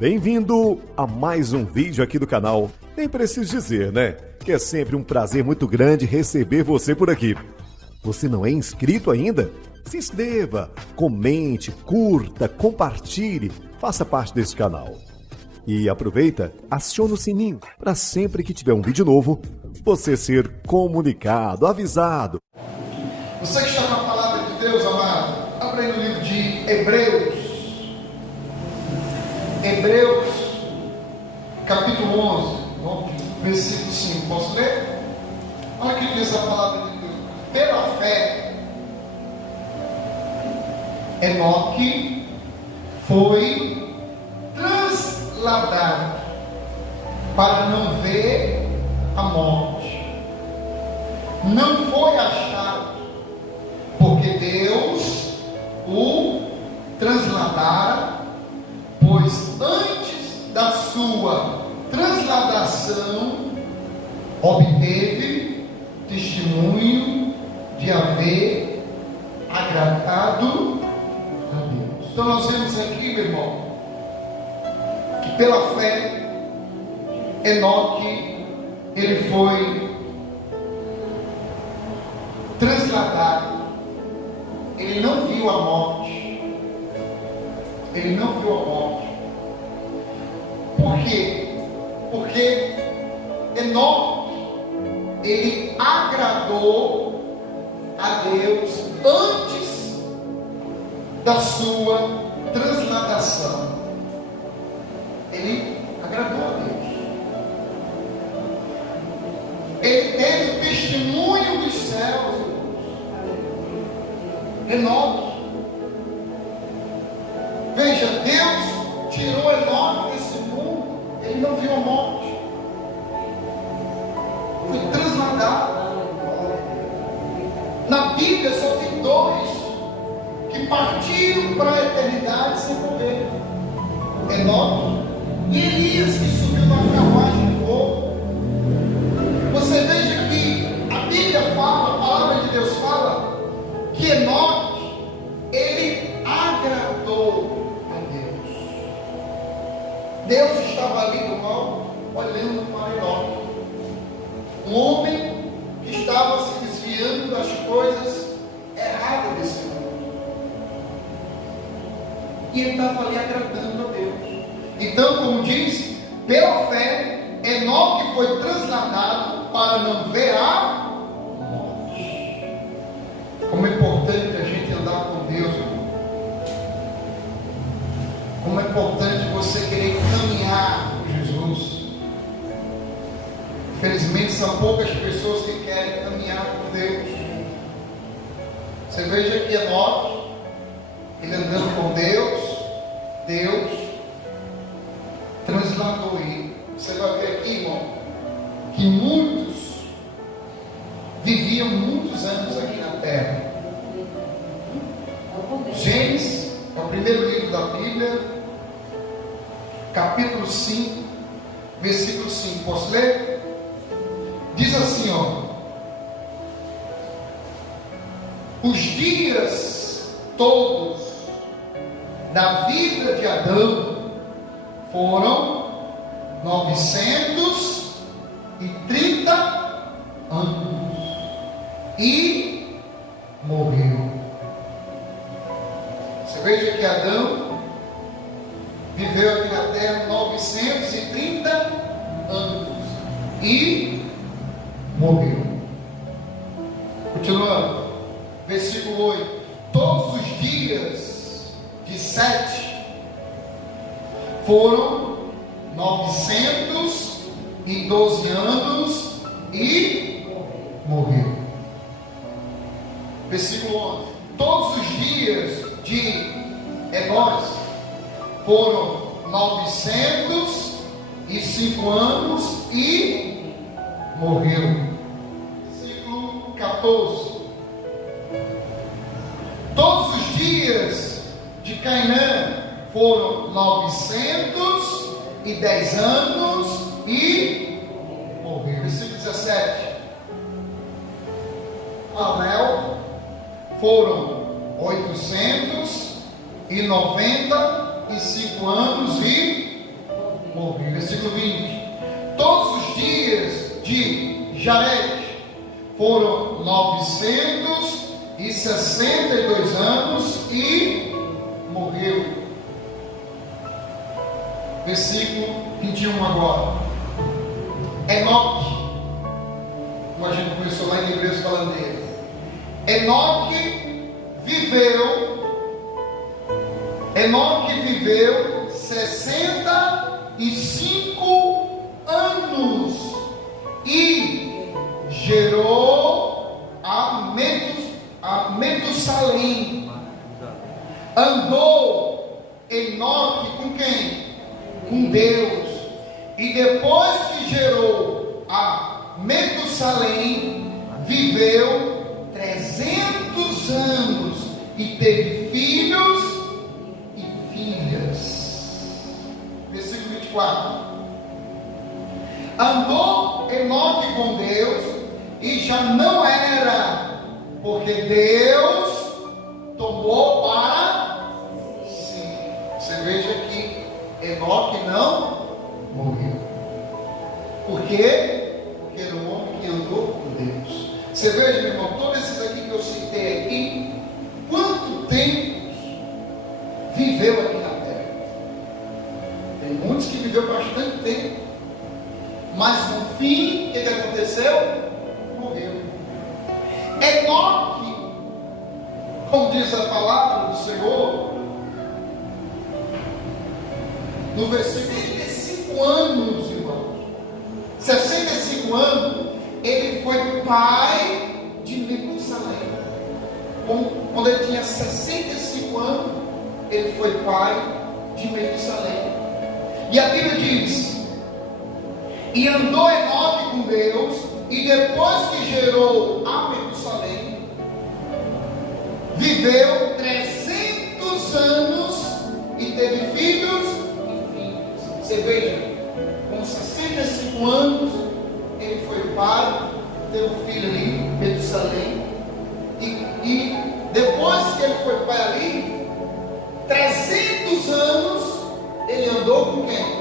Bem-vindo a mais um vídeo aqui do canal. Nem preciso dizer, né? Que é sempre um prazer muito grande receber você por aqui. Você não é inscrito ainda? Se inscreva, comente, curta, compartilhe, faça parte desse canal. E aproveita, aciona o sininho para sempre que tiver um vídeo novo, você ser comunicado, avisado. Você que está com a palavra de Deus, amado, abra aí no livro de Hebreus. Hebreus, capítulo 11, versículo 5. Posso ler? Olha o que diz a palavra de Deus. Pela fé, Enoque foi trasladado para não ver a morte. Não foi achado, porque Deus o trasladara, pois antes da sua transladação obteve testemunho de haver agradado a Deus. Então nós vemos aqui, meu irmão, que pela fé Enoque ele foi trasladado. Ele não viu a morte. Ele não viu a morte. Por quê? Porque Enoque ele agradou a Deus antes da sua transladação. Ele agradou a Deus. Ele teve o testemunho dos céus. Enoque. Veja, Deus tirou Enoque desse mundo. Ele não viu a morte. Foi trasladado. Na Bíblia só tem dois que partiram para a eternidade sem morrer: Enoque e Elias, que subiu na carruagem de fogo. Você veja que a Bíblia fala, a palavra de Deus fala, que Enoque, ele agradou a Deus. Deus estava ali no alto, olhando para Enoque, um homem que estava se desviando das coisas erradas desse mundo, e ele estava ali agradando a Deus. Então, como diz, pela fé Enoque foi trasladado para não ver a morte. Como é importante a gente andar com Deus, irmão. Como é importante você querer caminhar com Jesus. Infelizmente são poucas pessoas que querem caminhar com Deus. Você veja que Enoque, ele andando com Deus, Deus transladou ele. Você vai ver aqui, irmão, que muitos viviam muitos anos aqui na terra. Gênesis é o primeiro livro da Bíblia, capítulo 5, versículo 5. Posso ler? Diz assim, ó: os dias todos da vida de Adão foram 930 anos e morreu. Você veja que Adão viveu aqui na terra 930 anos e morreu. Continuando, versículo 8: todos os dias de Sete foram 912 anos e morreu. Versículo 11: todos os dias de Enós foram 905 anos e morreu. Versículo 14: todos os dias de Cainã foram 910 anos e morreu. Versículo 17: Abel foram 895 anos e morreu. Versículo 20. Todos os dias de Jared foram 962 anos e morreu. Versículo 21 agora. Enoque, como a gente começou lá em Hebreus falando dele. Enoque viveu 65 anos e gerou a Metusalém. Andou Enoque com quem? Com Deus. E depois que gerou a Metusalém, viveu 300 anos e teve filhos e filhas. Versículo 24. Andou Enoque com Deus e já não era, porque Deus tomou para si. Você veja que Enoque não morreu. Por quê? Porque era um homem que andou com Deus. Você veja, meu irmão, todos esses aqui que eu citei aqui, quanto tempo viveu aqui na terra? Tem muitos que viveu bastante tempo, mas no fim, o que aconteceu? Morreu. Enoque, como diz a palavra do Senhor, no versículo 65 anos, irmãos, 65 anos, ele foi pai de Metusalém. Quando ele tinha 65 anos, ele foi pai de Metusalém. E a Bíblia diz: e andou Enoque com Deus, e depois que gerou a Metusalém, viveu 300 anos e teve filhos e filhas. Você veja, com 65 anos, ele foi pai, teve um filho ali, Metusalém, e depois que ele foi pai ali, 300 anos, ele andou com quem?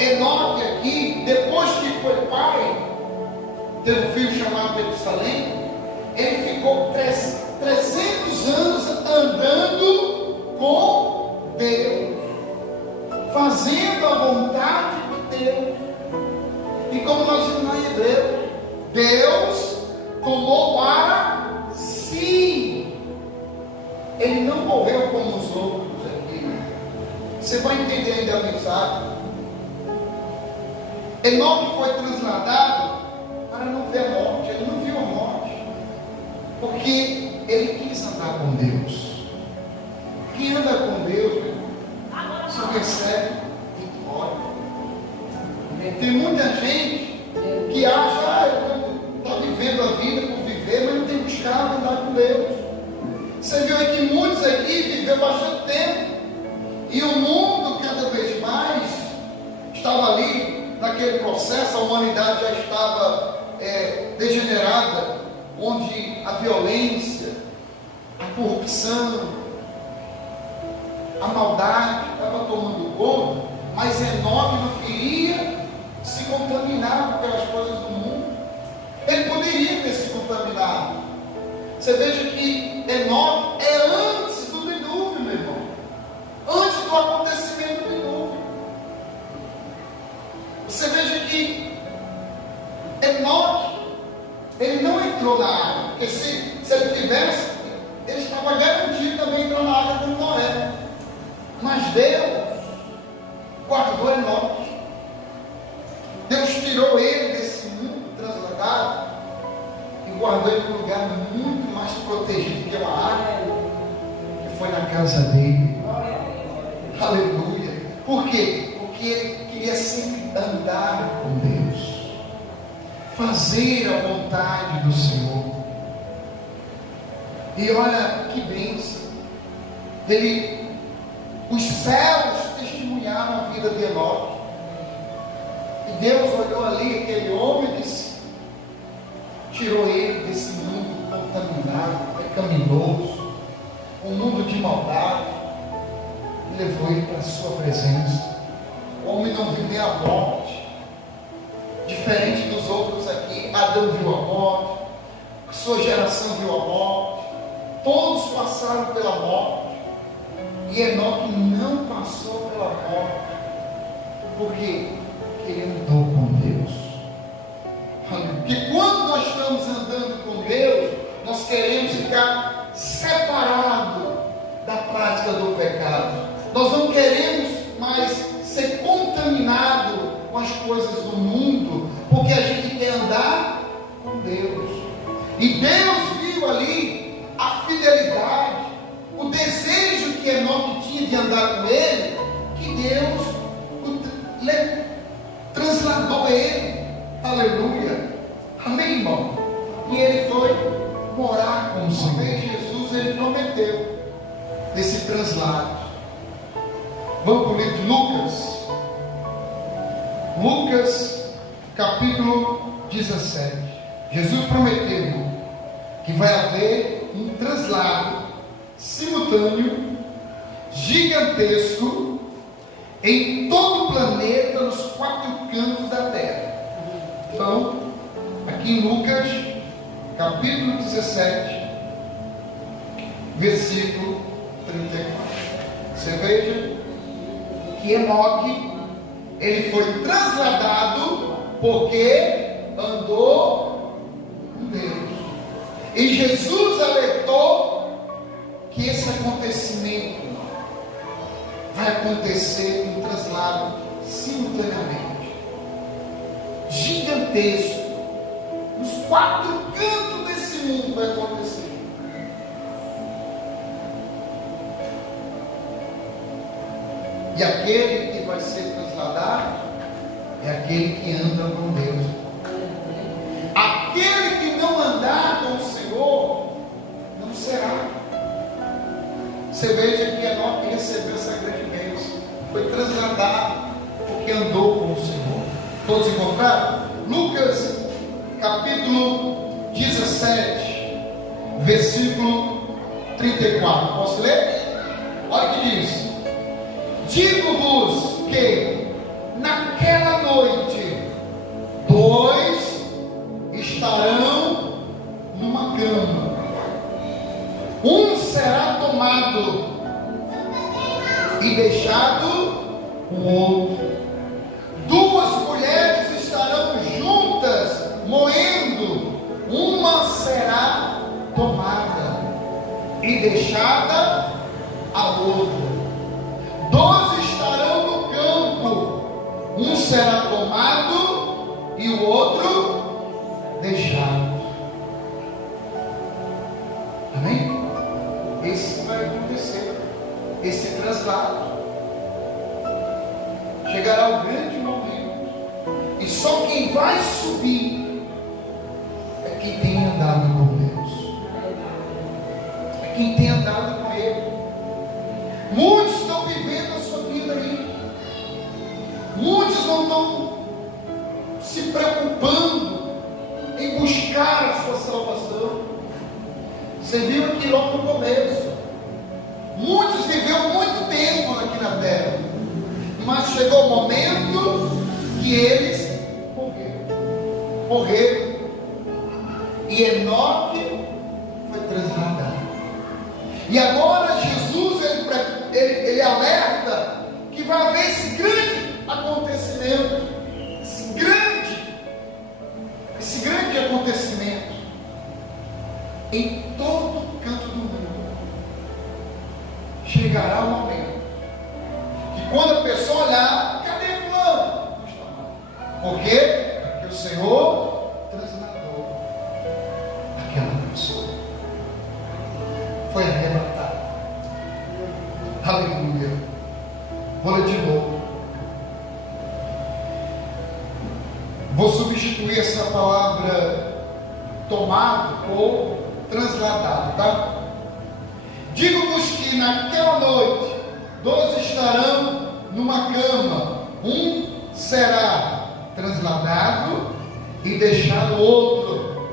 Enoque aqui, depois que foi pai, teve um filho chamado Metusalém, ele ficou 300 anos andando com Deus, fazendo a vontade de Deus. E como nós vimos lá em Hebreus, Deus tomou para si. Ele não morreu como os outros aqui. Você vai entender ainda a mensagem. Enoque foi transladado para não ver a morte. Ele não viu a morte, porque ele quis andar com Deus. Quem anda com Deus só recebe vitória. Tem muita gente que acha, está vivendo a vida por viver, mas não tem buscado andar com Deus. Você viu aqui, muitos aqui viveu bastante tempo, e o mundo cada vez mais estava ali naquele processo. A humanidade já estava degenerada, onde a violência, a corrupção, a maldade estava tomando conta, mas Enoque não queria se contaminar pelas coisas do mundo. Ele poderia ter se contaminado. Você veja que Enoque é antes do dilúvio, meu irmão, antes do acontecimento do dilúvio. Você veja que Enoque, ele não entrou na água, porque se ele tivesse, ele estava garantido também entrar na água com Noé. Mas Deus guardou Enoque. Deus tirou ele desse mundo transladado e guardou ele num lugar muito mais protegido que uma área, que foi na casa dele. Aleluia. Por quê? Porque ele queria sempre andar com Deus, fazer a vontade do Senhor. E olha que bênção. Os céus testemunharam a vida de Enoque. E Deus olhou ali aquele homem e disse, tirou ele desse mundo contaminado, pecaminoso, um mundo de maldade, e levou ele para a sua presença. homem não viu nem a morte. Diferente dos outros aqui, Adão viu a morte, sua geração viu a morte, todos passaram pela morte, e Enoque não passou pela morte, porque ele andou com Deus. Porque quando nós estamos andando com Deus, nós queremos ficar separados da prática do pecado. Nós não queremos mais ser contaminados com as coisas do mundo, porque a gente quer andar com Deus. E Deus viu ali a fidelidade, o desejo que Enoque tinha de andar com ele, que Deus transladou ele. Aleluia. Amém, irmão? E ele foi morar com o Senhor. Jesus, ele prometeu esse translado. Vamos para o livro de Lucas. Lucas, capítulo 17. Jesus prometeu que vai haver um translado simultâneo, gigantesco, em todo o planeta, nos 4 cantos da terra. Então, aqui em Lucas, capítulo 17, versículo 34. Você veja que Enoque, ele foi transladado porque andou com Deus. E Jesus alertou que esse acontecimento vai acontecer um traslado simultaneamente, gigantesco, nos 4 cantos desse mundo vai acontecer. E aquele que vai ser trasladado é aquele que anda com Deus. Aquele que não andar com o Senhor não será. Você veja que Enoque recebeu essa grande bênção, foi trasladado porque andou com o Senhor. Todos encontraram? Lucas capítulo 17, versículo 34. Posso ler? Olha o que diz: digo-vos que naquela noite 2 estarão numa cama, um será tomado e deixado o outro. 2 mulheres estarão juntas moendo, uma será tomada e deixada a outra. 2 estarão no campo, um será tomado e o outro deixado. Amém? Esse vai acontecer, esse traslado. Chegará o grande momento, e só quem vai subir é quem tem andado com Deus, é quem tem andado com Ele. Muitos estão vivendo a sua vida aí, muitos não estão se preocupando em buscar a sua salvação. Você viu aqui logo no começo, muitos viveram muito tempo aqui na terra, mas chegou o momento que eles morreram. E Enoque foi trasladado. E agora Jesus ele alerta que vai haver esse grande acontecimento, esse grande acontecimento em todo canto do mundo. Chegará o momento que quando a pessoa olhar, cadê fulano? Não está mais. Por quê? Porque o Senhor trasladou aquela pessoa, foi arrebatado. Aleluia. Vou ler de novo. Vou substituir essa palavra tomado por trasladado, tá? Digo-vos que naquela noite 2 estarão numa cama, um será trasladado e deixado o outro.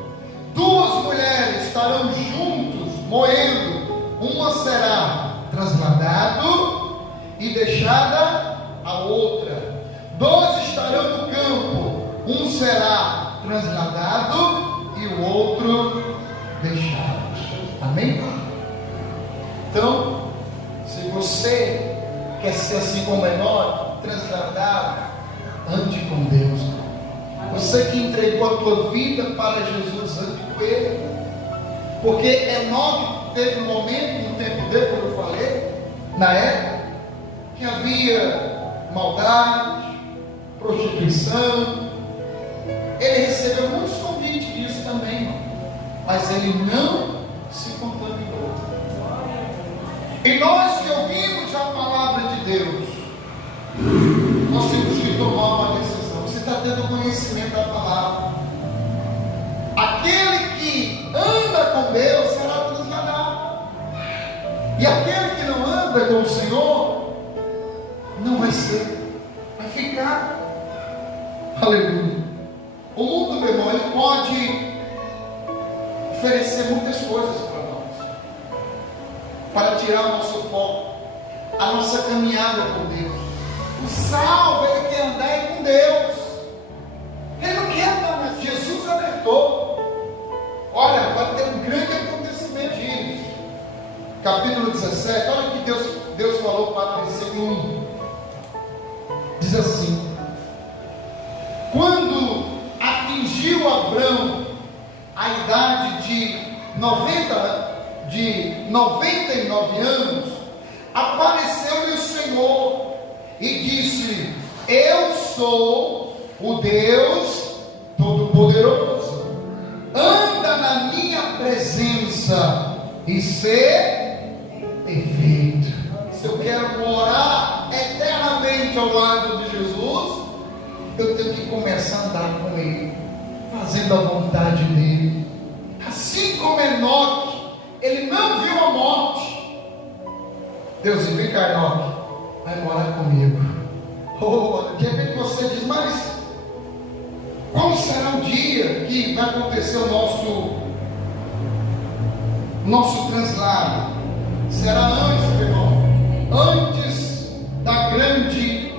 2 mulheres estarão juntos moendo, uma será trasladado e deixada a outra. Dois estarão no campo, um será transladado e o outro deixado. Amém? Então, se você quer ser assim como Enoque, transladado, ande com Deus. Você que entregou a tua vida para Jesus, ande com Ele. Porque Enoque teve um momento no tempo dele, como eu falei, na época, que havia maldade, prostituição. Ele recebeu muitos convites disso também, irmão, mas ele não se contaminou. E nós que ouvimos a palavra de Deus, nós temos que tomar uma decisão. Você está tendo conhecimento da palavra. Aquele que anda com Deus será transladado, e aquele que não anda com o Senhor não vai ser, vai ficar. Aleluia. O mundo, meu irmão, ele pode oferecer muitas coisas para nós, para tirar o nosso foco, a nossa caminhada com Deus. O salvo, ele quer andar com Deus, ele não quer andar mais. Jesus alertou: olha, vai ter um grande acontecimento disso. Capítulo 17, olha o que Deus falou para o versículo 1. Diz assim: quando atingiu Abrão a idade de 99 anos, apareceu-lhe o Senhor e disse: eu sou o Deus Todo-Poderoso, anda na minha presença e ser perfeito. Se eu quero morar eternamente ao lado de Jesus, eu tenho que começar a andar com Ele, fazendo a vontade dEle. Assim como Enoque, ele não viu a morte. Deus disse: vem cá, Enoque, vai morar comigo. De repente você diz: mas qual será o dia que vai acontecer o nosso translado? Será antes, meu irmão, antes da grande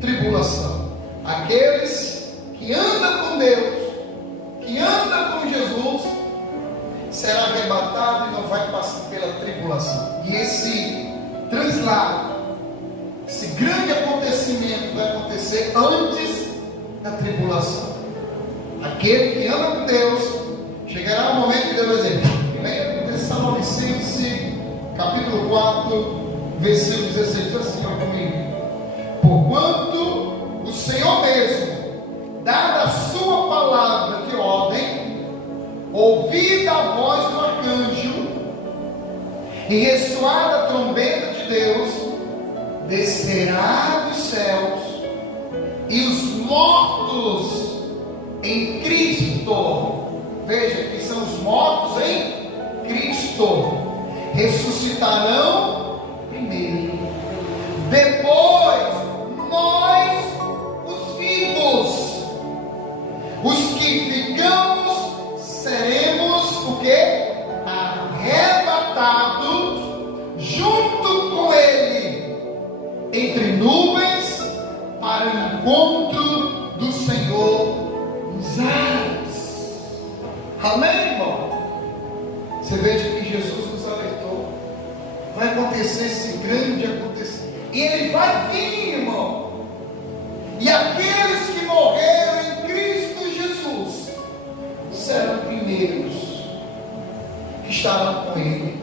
tribulação. Aqueles que andam com Deus, que andam com Jesus, será arrebatado e não vai passar pela tribulação. E esse translado, esse grande acontecimento vai acontecer antes da tribulação. Aquele que ama com Deus, chegará um momento que Deus vai dizer: em Tessalonicenses, capítulo 4, versículo 16, diz assim, ó, comigo: porquanto o Senhor mesmo, dada a sua palavra de ordem, ouvida a voz do arcanjo e ressoada a trombeta de Deus, descerá dos céus, e os mortos em Cristo, veja que são os mortos em Cristo, ressuscitarão primeiro. Depois nós, os vivos, os que ficamos, seremos o quê? Arrebatados junto com Ele entre nuvens para o encontro do Senhor nos ares. Amém, irmão? Você veja que Jesus nos alertou. Vai acontecer esse grande acontecimento, e Ele vai vir, irmão. E aqueles que morreram em Cristo Jesus serão primeiros, que estarão com Ele.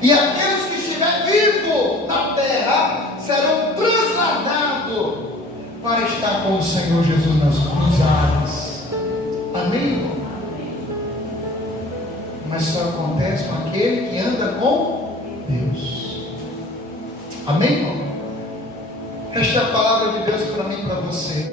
E aqueles que estiverem vivos na terra serão transladados para estar com o Senhor Jesus nos ares. Amém, irmão? Mas só acontece com aquele que anda com Deus. Amém, irmão? Esta é a palavra de Deus para mim e para você.